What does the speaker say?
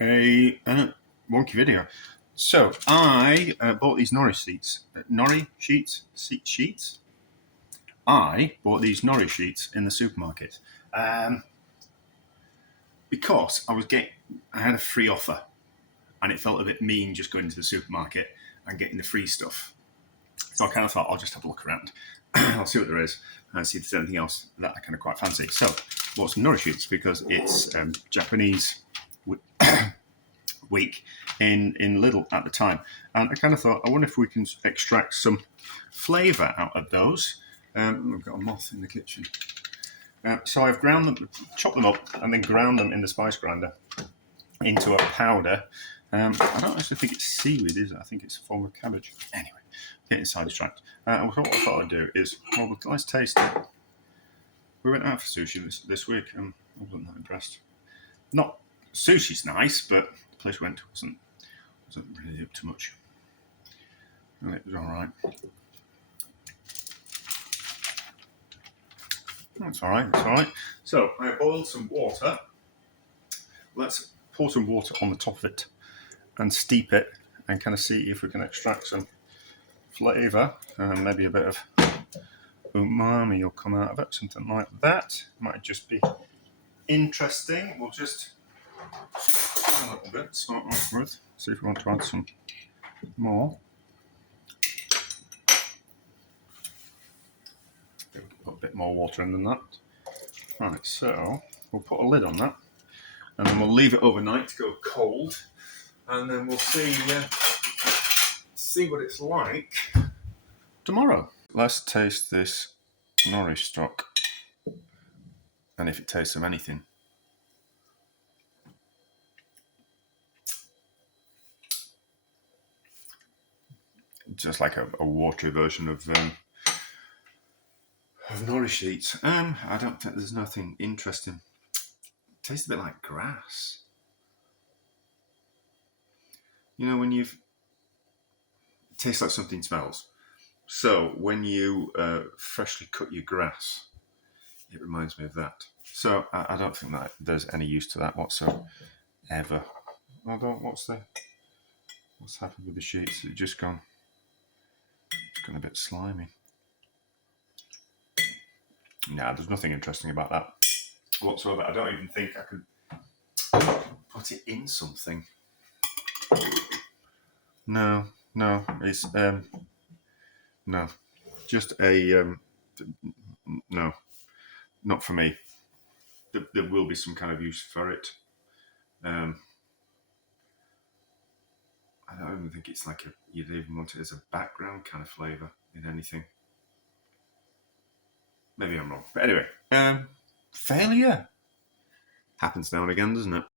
a wonky video. So I bought these Nori Sheets. Nori Sheets? Sheets? I bought these Nori Sheets in the supermarket because I had a free offer, and it felt a bit mean just going to the supermarket and getting the free stuff. So I kind of thought I'll just have a look around. I'll see what there is and see if there's anything else that I kind of quite fancy. So bought some Nori Sheets because it's Japanese week in Lidl at the time, and I kind of thought, I wonder if we can extract some flavour out of those. I've got a moth in the kitchen, so I've ground them, chopped them up, and then ground them in the spice grinder into a powder. I don't actually think it's seaweed, is it? I think it's a form of cabbage. Anyway, getting sidetracked. What I thought I'd do is, well, let's taste it. We went out for sushi this week, and I wasn't that impressed. Not sushi's nice, but the place we went to wasn't really up to much. And it was all right. It's all right. It's all right. So I boiled some water. Let's pour some water on the top of it and steep it, and kind of see if we can extract some flavour, and maybe a bit of umami will come out of it, something like that. Might just be interesting. We'll just a little bit, start off with, see if we want to add some more. Put a bit more water in than that. Right, so we'll put a lid on that, and then we'll leave it overnight to go cold, and then we'll see what it's like tomorrow. Let's taste this Nori Stock, and if it tastes of anything. Just like a watery version of Nori Sheets. I don't think there's nothing interesting. It tastes a bit like grass. You know, when it tastes like something smells. So when you freshly cut your grass, it reminds me of that. So I don't think that there's any use to that whatsoever. What's happened with the sheets? It's just gone a bit slimy. Nah, there's nothing interesting about that whatsoever. I don't even think I could put it in something. No, it's no, just a no, not for me. There will be some kind of use for it. I don't even think it's like you'd even want it as a background kind of flavour in anything. Maybe I'm wrong. But anyway, failure happens now and again, doesn't it?